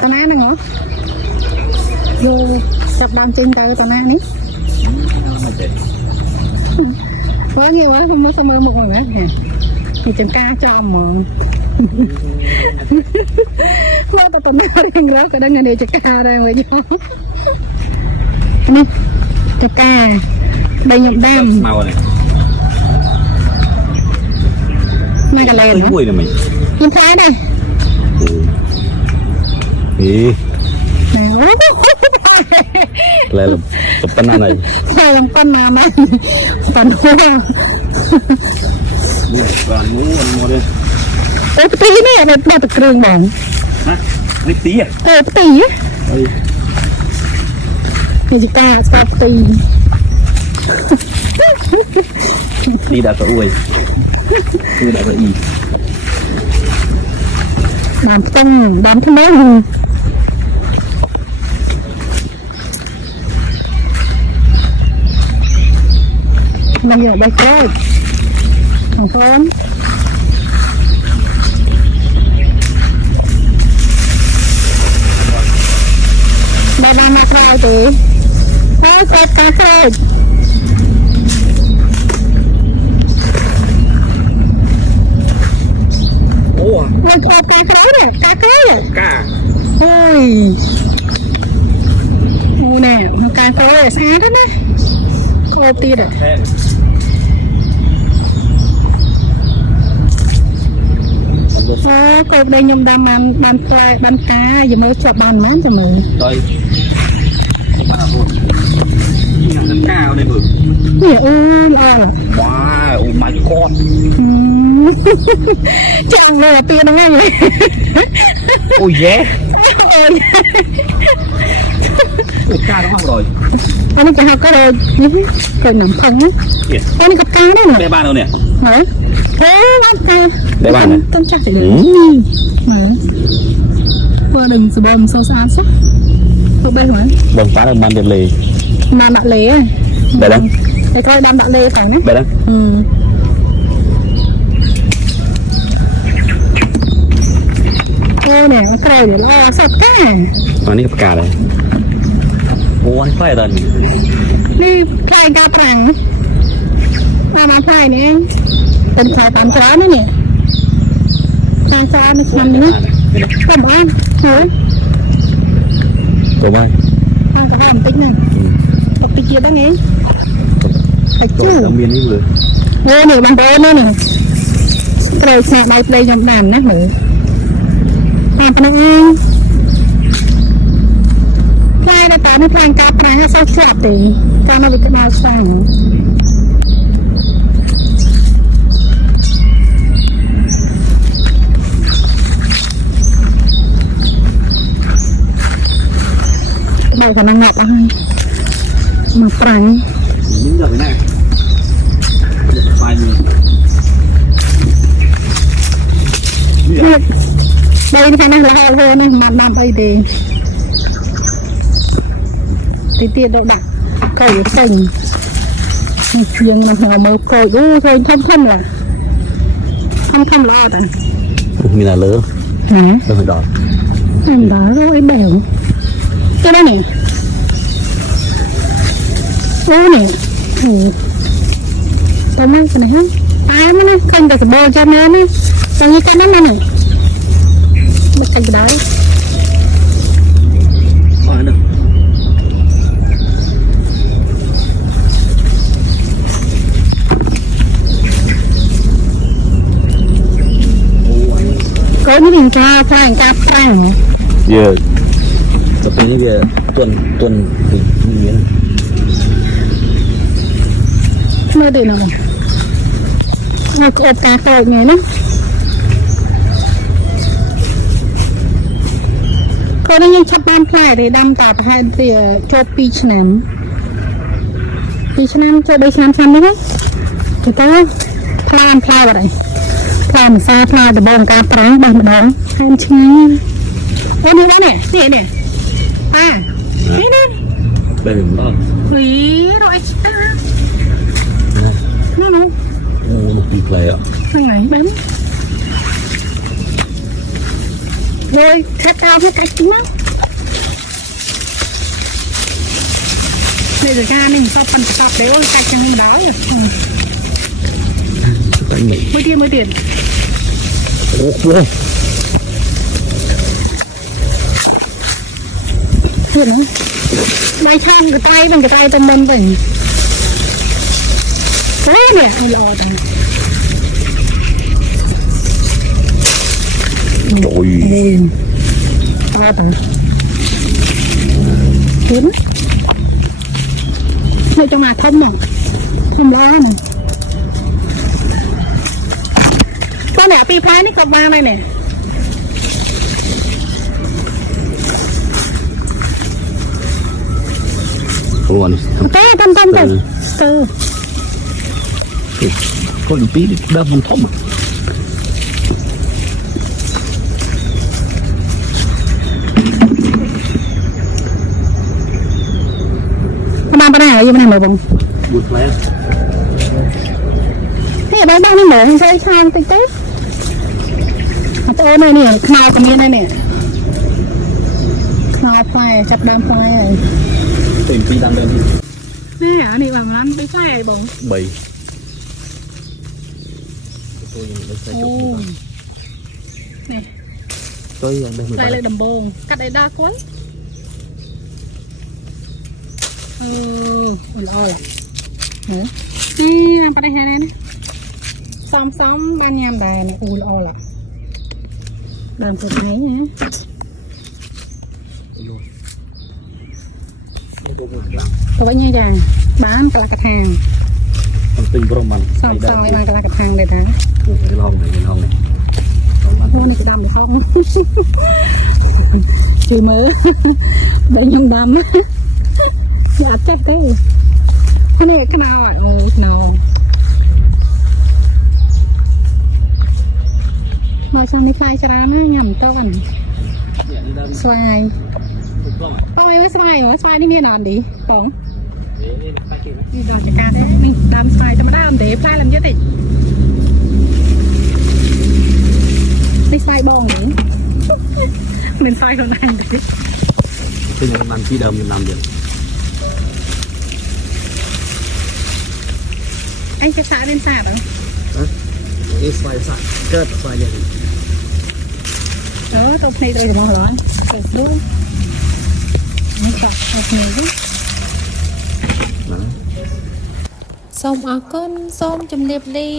ตอนนั้นนะเหรอโยจับดำจริงใจตอนนั้นนี่ว่าไงวะเขามาเสมอหมดเลยเนี่ยมีจังกล้าจอมหมอว่าแต่ตอนนั้นเองแล้วก็ได้เงินเดือนจังกล้าได้เลยจ้ะนี่จังกล้าใบหยกดำเมาเลยไม่กันเลยเหรอกินท้ายเลยLalu tepan mana? Yang mana? Panu. Ini panu model. Peti ini ada mata kering bang. Hah? Peti ya? Peti ya? Oh iya. Ini juga peti. Tidak terui. Tidak terui. Làm tông, làm cái món luôn. Bây giờ đây coi thằng con đây đang mặc vào thì nó có cá thôi nó có cá này cá ôi nè nó cá này xa đó nè ô tiệt à cô đây nhung đam ban cá giờ mới chọn đòn mát cho mày rồi cao đây bự wow oh my god chẳng là tiền đúng không vậy oh yeah cá đúng không rồi anh ấy cho có rồi rồi nằm không á anh có cá đó nè bé ba đâu nè hả thế ăn cá bé ba nè tâm chắc thì được mở vừa đừng sờ bầm sâu xa sắc ở bên ngoài bầm phá lên ban điện lì ban bạn lề à đây đó để coi ban bạn lề phải đấy đây đó ô nè cái để lo sọt cáอันนี้กับกาเลยโอ้ยไฟตอนนี้ นี่พลายกาปรังมาพลายนี่เป็นพลายตามช้านี่เนี่ยตามช้าในมันนี่ก็บ้านเฮ้ย ตัวบ้าน บ้านก็บ้านติ๊กนึงตกติ๊กเยอะตั้งนี้ไปจู้ ตัวเมียนี่เลย โอ้หนึ่งบางโบนั่นหนึ่งเปลยแสบใบเปลยยำดันนะหนูตามพนักงานพลายนะแต่ไม่พลายกาปรังก็เศร้าเสียตีการมาวิจารณ์สั่งใบกำลังหนักอะไรมาปรัง đúng rồi cái này vài người đây cái này là hao thôi này làm đây thì tiền đậu đặc cầu thành riêng là họ mới cầu thôi thâm là thâm lo tận mình là lớn hả đâu phải đỏ làm đó rồi bèo cái đó nè ô nè tao mang cái này không ai mà nó không được cái bò cho nó nè sao như cái đó nè mất cái đấy khỏi được có những hình ca phải ca prang giờ tập như giờ tuần thì như thế nơi đây nào mà có cá thôi nhỉ nó có những chắp ban phải thì đâm tạp hai thì cho peach ném cho đây xem đấy thì có plan vào đây plan xa plan để bong cá prang bằng đó em chơi ô đi đây nè à đây đây đây mình lo quý rồi nó một kỳ play ạ ngày bém rồi thắt tao hết cách chúng nó bây giờ ra mình sao phần tập đấy ôi cách chẳng đó rồi Đánh mình mới tiền Ủa ủa Chuyện nữa Đây tham cái tay bằng cái tay tầm mâm bình quá nè mình lò tầm Trời lên to tầm cuốn thôi cho mà thông mà thông lo nè có nè pi phái ní cặp ba đây nè Ủa té tâm rồi từ có được tí đâm không thấm à Bạn bên này bên này bông buồn lẽ thế bạn đang đi mở sai sang tích tích tôi này nè khao cầm yên đây nè khao phai chặt đam phai này tìm tí đâm lên nè này bạn ăn bị phai này bông bầy nè tôi đây là đầm bông cắt đây đa quấn ôi đi làm cái này này xóm ban nhầm đài này ôi là đàn phục thấy nhá có bao nhiêu chàng bán cả cái hàng tình brom man xóm này bán cả cái hàng đây ta cái lon này ô này cái đầm được không chỉ mới bây nhung đầm dạ chết thế cái này cái nào vậy ồ nào nói xong đi khai cho ra nó nhầm con xoài con em xoài rồi xoài đi miền nào đi không đi đòi chả ca đấy mình đam xoài cho mà đam để khai làm gì thì đi xoài bông nhỉ mình xoài không ăn được cái này ăn tí đầm mình làm được anh sẽ xả lên xả rồi cái xoay sạch kết xoay lên đó tôi thấy tôi mong lắm được luôn nó chọc một nhiều chứ សូមអរគុណសូមជម្រាបលា